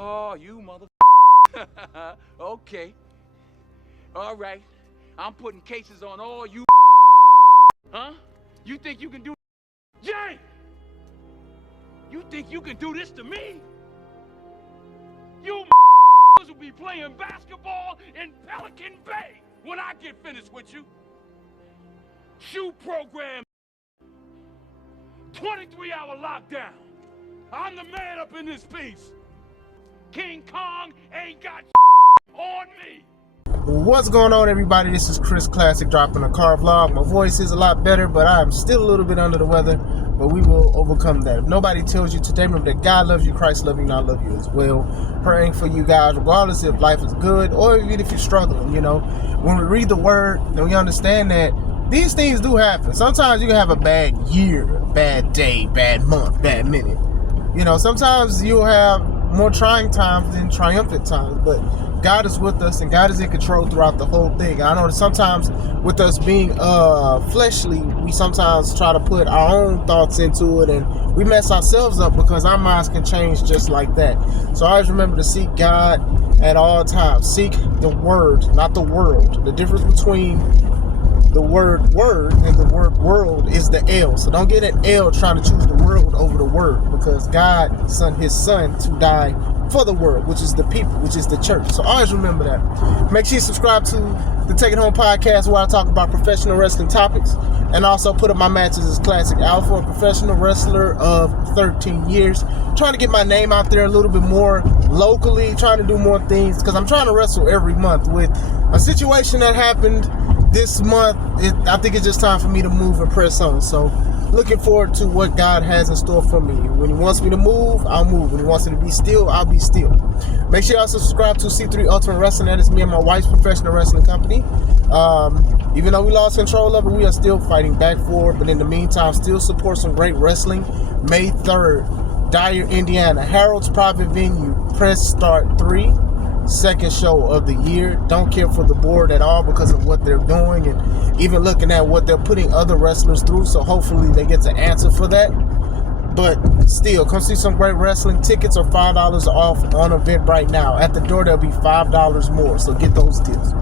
Oh, you mother. Okay. All right. I'm putting cases on all you. Huh? You think you can do? Jay! You think you can do this to me? You will be playing basketball in Pelican Bay when I get finished with you. Shoe program. 23-hour lockdown. I'm the man up in this piece. King Kong ain't got on me. What's going on, everybody? This is Chris Classic dropping a car vlog. My voice is a lot better, but I'm still a little bit under the weather, but we will overcome that. If nobody tells you today, remember that God loves you, Christ loves you, and I love you as well. Praying for you guys, regardless if life is good or even if you're struggling. You know, when we read the word, then we understand that these things do happen. Sometimes you can have a bad year, bad day, bad month, bad minute. You know, sometimes you'll have more trying times than triumphant times, but God is with us and God is in control throughout the whole thing. And I know that sometimes with us being fleshly, we sometimes try to put our own thoughts into it and we mess ourselves up because our minds can change just like that. So always remember to seek God at all times. Seek the word, not the world. The difference between the word word and the word world is the L. So don't get an L trying to choose the world over the word, because God sent his son to die for the world, which is the people, which is the church. So always remember that. Make sure you subscribe to the Take It Home podcast, where I talk about professional wrestling topics, and also put up my matches as Classic Alpha, a professional wrestler of 13 years. Trying to get my name out there a little bit more locally, trying to do more things, because I'm trying to wrestle every month. With a situation that happened this month, I think it's just time for me to move and press on. So looking forward to what God has in store for me. When he wants me to move, I'll move. When he wants me to be still, I'll be still. Make sure you also subscribe to C3 Ultimate Wrestling. That is me and my wife's professional wrestling company. Even though we lost control of it, we are still fighting back for it. But in the meantime, still support some great wrestling. May 3rd, Dyer, Indiana, Harold's Private Venue, Press Start 3. Second show of the year. Don't care for the board at all because of what they're doing, and even looking at what they're putting other wrestlers through. So hopefully they get to answer for that. But still, come see some great wrestling. Tickets are $5 off on Eventbrite now. At the door, there'll be $5 more. So get those deals.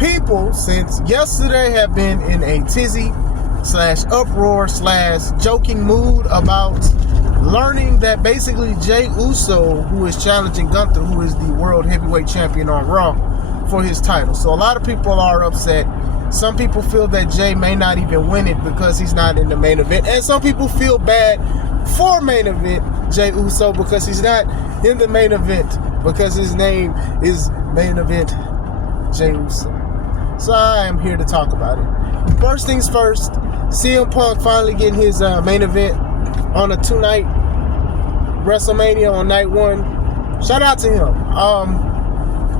People since yesterday have been in a tizzy / uproar / joking mood about learning that basically Jey Uso, who is challenging Gunther, who is the world heavyweight champion on Raw, for his title. So a lot of people are upset. Some people feel that Jey may not even win it because he's not in the main event. And some people feel bad for main event Jey Uso because he's not in the main event, because his name is Main Event Jey Uso. So I am here to talk about it. First things first, CM Punk finally getting his main event on a 2-night WrestleMania on night 1. Shout out to him.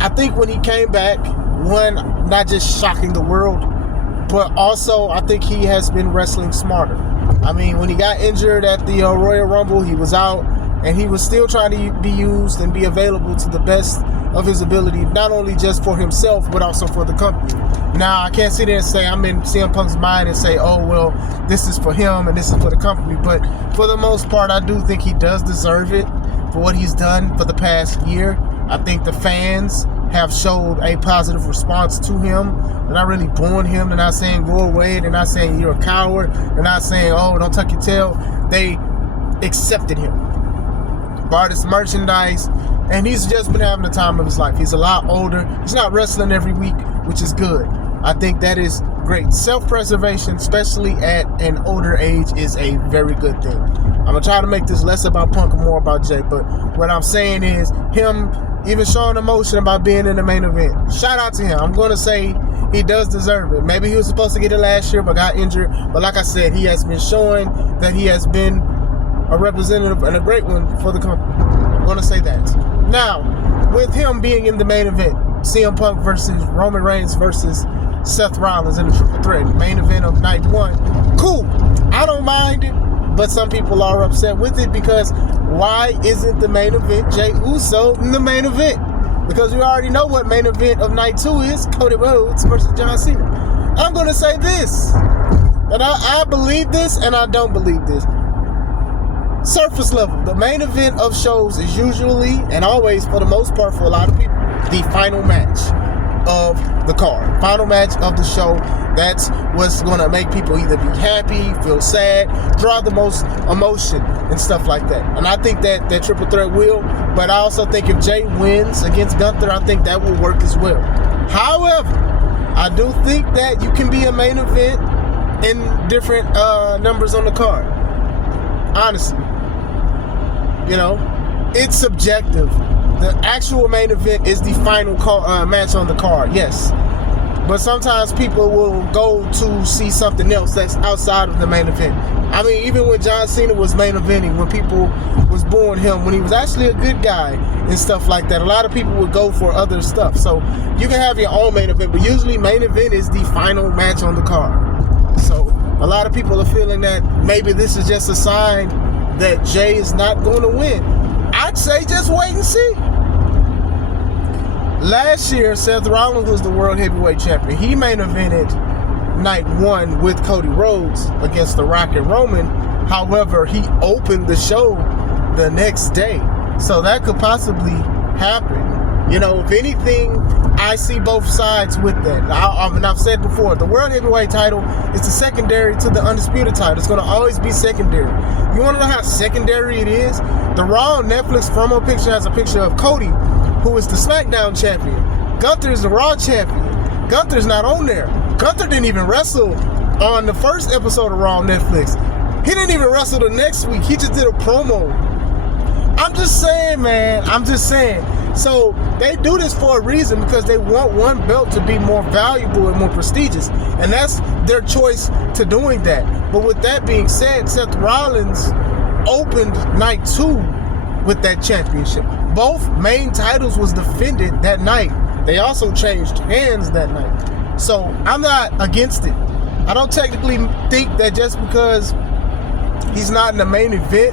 I think when he came back, one, not just shocking the world, but also I think he has been wrestling smarter. I mean, when he got injured at the Royal Rumble, he was out, and he was still trying to be used and be available to the best of his ability, not only just for himself, but also for the company. Now, I can't sit there and say I'm in CM Punk's mind and say, oh, well, this is for him and this is for the company. But for the most part, I do think he does deserve it for what he's done for the past year. I think the fans have showed a positive response to him. They're not really booing him. They're not saying go away. They're not saying you're a coward. They're not saying, oh, don't tuck your tail. They accepted him, bought his merchandise, and he's just been having the time of his life. He's a lot older. He's not wrestling every week, which is good. I think that is great. Self-preservation, especially at an older age, is a very good thing. I'm going to try to make this less about Punk and more about Jey, but what I'm saying is him even showing emotion about being in the main event. Shout out to him. I'm going to say he does deserve it. Maybe he was supposed to get it last year but got injured. But like I said, he has been showing that he has been a representative and a great one for the company. I'm going to say that. Now, with him being in the main event, CM Punk versus Roman Reigns versus Seth Rollins in the triple threat, main event of night 1. Cool. I don't mind it, but some people are upset with it because why isn't the main event Jey Uso in the main event? Because we already know what main event of night 2 is, Cody Rhodes versus John Cena. I'm going to say this, and I believe this and I don't believe this. surface level. The main event of shows is usually, and always for the most part for a lot of people, the final match of the card. Final match of the show. That's what's going to make people either be happy, feel sad, draw the most emotion and stuff like that. And I think that triple threat will, but I also think if Jay wins against Gunther, I think that will work as well. However, I do think that you can be a main event in different numbers on the card. Honestly. You know, it's subjective. The actual main event is the final match on the card, yes. But sometimes people will go to see something else that's outside of the main event. I mean, even when John Cena was main eventing, when people was booing him, when he was actually a good guy and stuff like that, a lot of people would go for other stuff. So you can have your own main event, but usually main event is the final match on the card. So a lot of people are feeling that maybe this is just a sign that Jay is not going to win. I'd say just wait and see. Last year, Seth Rollins was the World Heavyweight Champion. He main evented night 1 with Cody Rhodes against The Rock and Roman. However, he opened the show the next day. So that could possibly happen. You know, if anything, I see both sides with that. I've said before, the World Heavyweight title is the secondary to the Undisputed title. It's going to always be secondary. You want to know how secondary it is? The Raw Netflix promo picture has a picture of Cody, who is the SmackDown champion. Gunther is the Raw champion. Gunther's not on there. Gunther didn't even wrestle on the first episode of Raw on Netflix. He didn't even wrestle the next week. He just did a promo. I'm just saying, man. I'm just saying. So they do this for a reason, because they want one belt to be more valuable and more prestigious. And that's their choice to doing that. But with that being said, Seth Rollins opened night 2 with that championship. Both main titles was defended that night. They also changed hands that night. So I'm not against it. I don't technically think that just because he's not in the main event,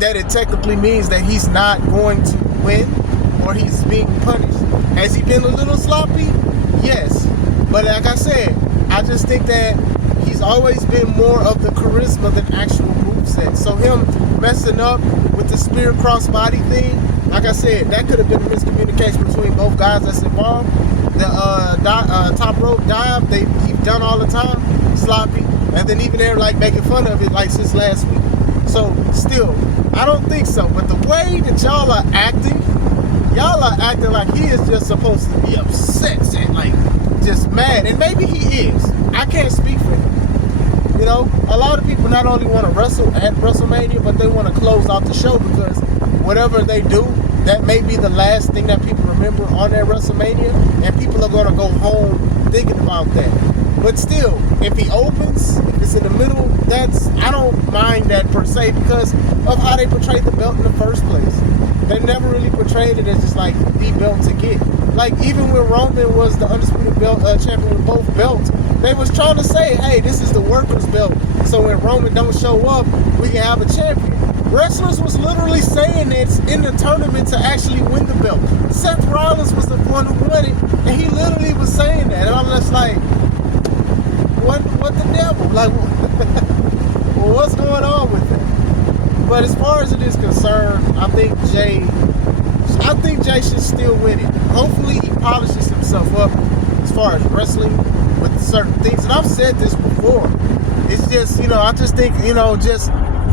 that it technically means that he's not going to win or he's being punished. Has he been a little sloppy? Yes. But like I said, I just think that he's always been more of the charisma than actual moveset. So him messing up with the spear crossbody thing, like I said, that could have been a miscommunication between both guys that's involved. The top rope dive, he's done all the time, sloppy, and then even they're like making fun of it like since last week. So still, I don't think so. But the way that y'all are acting like he is just supposed to be upset and like just mad, and maybe he is. I can't speak for him. You know, a lot of people not only want to wrestle at WrestleMania, but they want to close out the show, because whatever they do, that may be the last thing that people remember on that WrestleMania, and people are going to go home thinking about that. But still, if he opens, if it's in the middle, I don't mind that per se, because of how they portrayed the belt in the first place. They never really portrayed it as just like the belt to get. Like even when Roman was the Undisputed belt champion with both belts, they was trying to say, hey, this is the workers' belt. So when Roman don't show up, we can have a champion. Wrestlers was literally saying this in the tournament to actually win the belt. Seth Rollins was the one who won it, and he literally was saying that. And I'm just like, what the devil? Like, well, what's going on with it? But as far as it is concerned, I think Jay should still win it. Hopefully he polishes himself up as far as wrestling with certain things. And I've said this before. It's just, I just think, just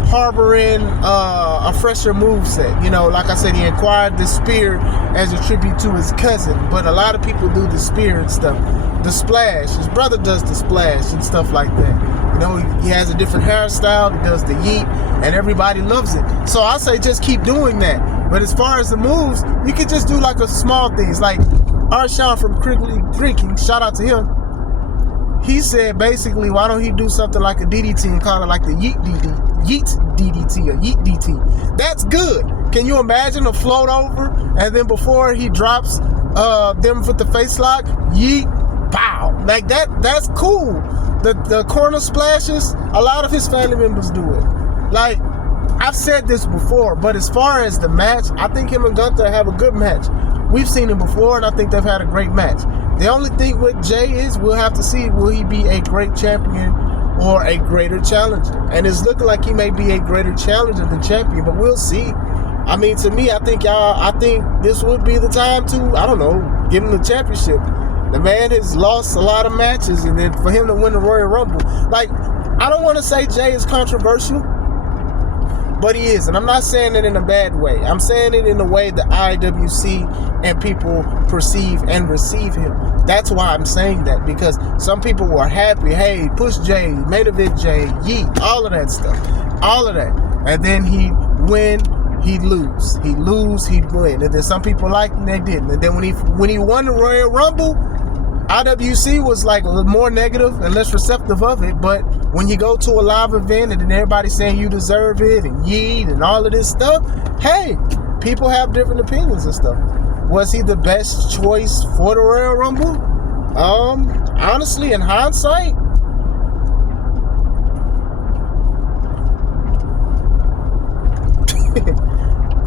harboring a fresher moveset. Like I said, he acquired the spear as a tribute to his cousin. But a lot of people do the spear and stuff. The splash. His brother does the splash and stuff like that. He has a different hairstyle. He does the yeet, and everybody loves it. So I say just keep doing that. But as far as the moves, you can just do like a small things. Like Arshawn from Criggly Drinking, shout out to him. He said basically, why don't he do something like a DDT and call it like the yeet DDT or yeet DT? That's good. Can you imagine a float over, and then before he drops them with the face lock, yeet, pow. Like that's cool. The corner splashes, a lot of his family members do it. Like, I've said this before, but as far as the match, I think him and Gunther have a good match. We've seen him before, and I think they've had a great match. The only thing with Jay is we'll have to see, will he be a great champion or a greater challenger. And it's looking like he may be a greater challenger than champion, but we'll see. I mean, to me, I think this would be the time to, I don't know, give him the championship. The man has lost a lot of matches, and then for him to win the Royal Rumble, like, I don't want to say Jay is controversial, but he is. And I'm not saying it in a bad way. I'm saying it in the way that IWC and people perceive and receive him. That's why I'm saying that, because some people were happy. Hey, push Jay, main event Jay, yeet, all of that stuff. All of that. And then he'd win, he'd lose. He'd lose, he'd win. And then some people liked him, they didn't. And then when he won the Royal Rumble, IWC was like a little more negative and less receptive of it. But when you go to a live event and then everybody's saying you deserve it and yeet and all of this stuff, hey, people have different opinions and stuff. Was he the best choice for the Royal Rumble? Honestly, in hindsight,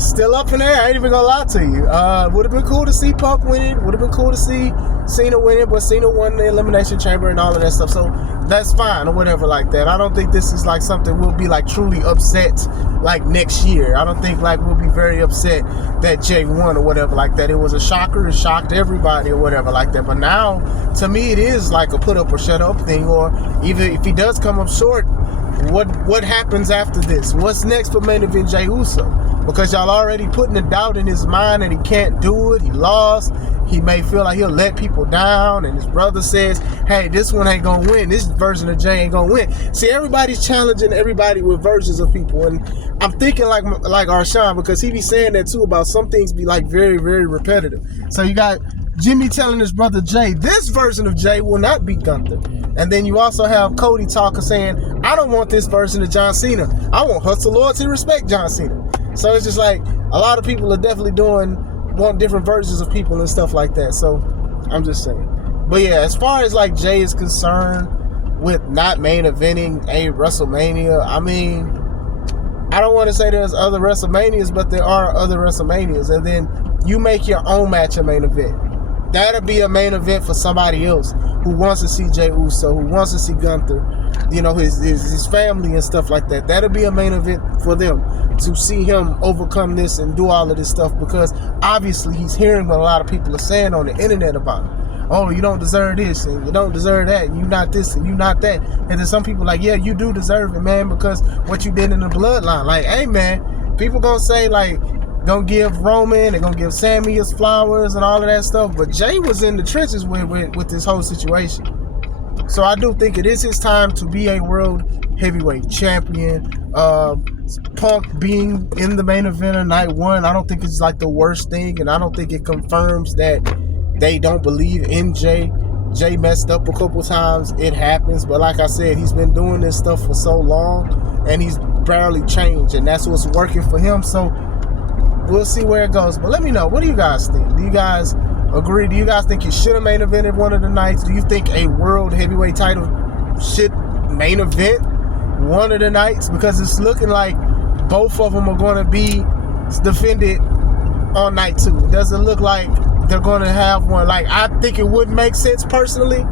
still up in there. I ain't even gonna lie to you. Would have been cool to see Punk win it. Would have been cool to see Cena win it, but Cena won the Elimination Chamber and all of that stuff. So that's fine or whatever like that. I don't think this is like something we'll be like truly upset like next year. I don't think like we'll be very upset that Jay won or whatever like that. It was a shocker. It shocked everybody or whatever like that. But now, to me, it is like a put up or shut up thing. Or even if he does come up short, what happens after this? What's next for main event Jay Uso? Because y'all already putting a doubt in his mind that he can't do it. He lost. He may feel like he'll let people down. And his brother says, hey, this one ain't going to win. This version of Jay ain't going to win. See, everybody's challenging everybody with versions of people. And I'm thinking like Arshawn, because he be saying that too about some things be like very, very repetitive. So you got Jimmy telling his brother Jay, this version of Jay will not beat Gunther. And then you also have Cody talking saying, I don't want this version of John Cena. I want hustle, loyalty, respect John Cena. So it's just like a lot of people are definitely want different versions of people and stuff like that. So I'm just saying. But yeah, as far as like Jay is concerned with not main eventing a WrestleMania, I mean, I don't want to say there's other WrestleManias, but there are other WrestleManias. And then you make your own match a main event. That'll be a main event for somebody else who wants to see Jay Uso, who wants to see Gunther, you know, his family and stuff like that. That'll be a main event for them to see him overcome this and do all of this stuff, because obviously he's hearing what a lot of people are saying on the internet about him. Oh, you don't deserve this and you don't deserve that and you not this and you not that. And then some people like, yeah, you do deserve it, man, because what you did in the bloodline. Like, hey, man, people gonna say like, gonna give Roman, they're gonna give Sammy his flowers and all of that stuff, but Jay was in the trenches with this whole situation. So I do think it is his time to be a world heavyweight champion. Punk being in the main event of night one, I don't think it's like the worst thing, and I don't think it confirms that they don't believe in Jay. Jay messed up a couple times, it happens, but like I said, he's been doing this stuff for so long and he's barely changed, and that's what's working for him. So we'll see where it goes. But let me know, what do you guys think? Do you guys agree? Do you guys think he should have main evented one of the nights? Do you think a world heavyweight title should main event one of the nights? Because it's looking like both of them are going to be defended on night two. Does it look like they're going to have one? Like, I think it would make sense personally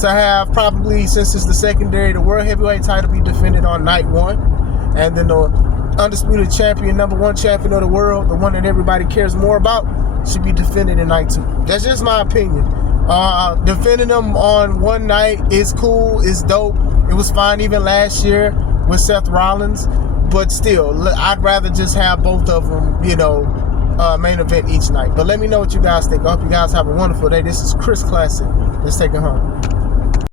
to have, probably since it's the secondary, the world heavyweight title be defended on night one, and then the undisputed champion, number one champion of the world, the one that everybody cares more about, should be defended in night two. That's just my opinion. Defending them on one night is cool, is dope. It was fine even last year with Seth Rollins, but still, I'd rather just have both of them, you know, main event each night. But let me know what you guys think. I hope you guys have a wonderful day. This is Chris Classic. Let's take it home.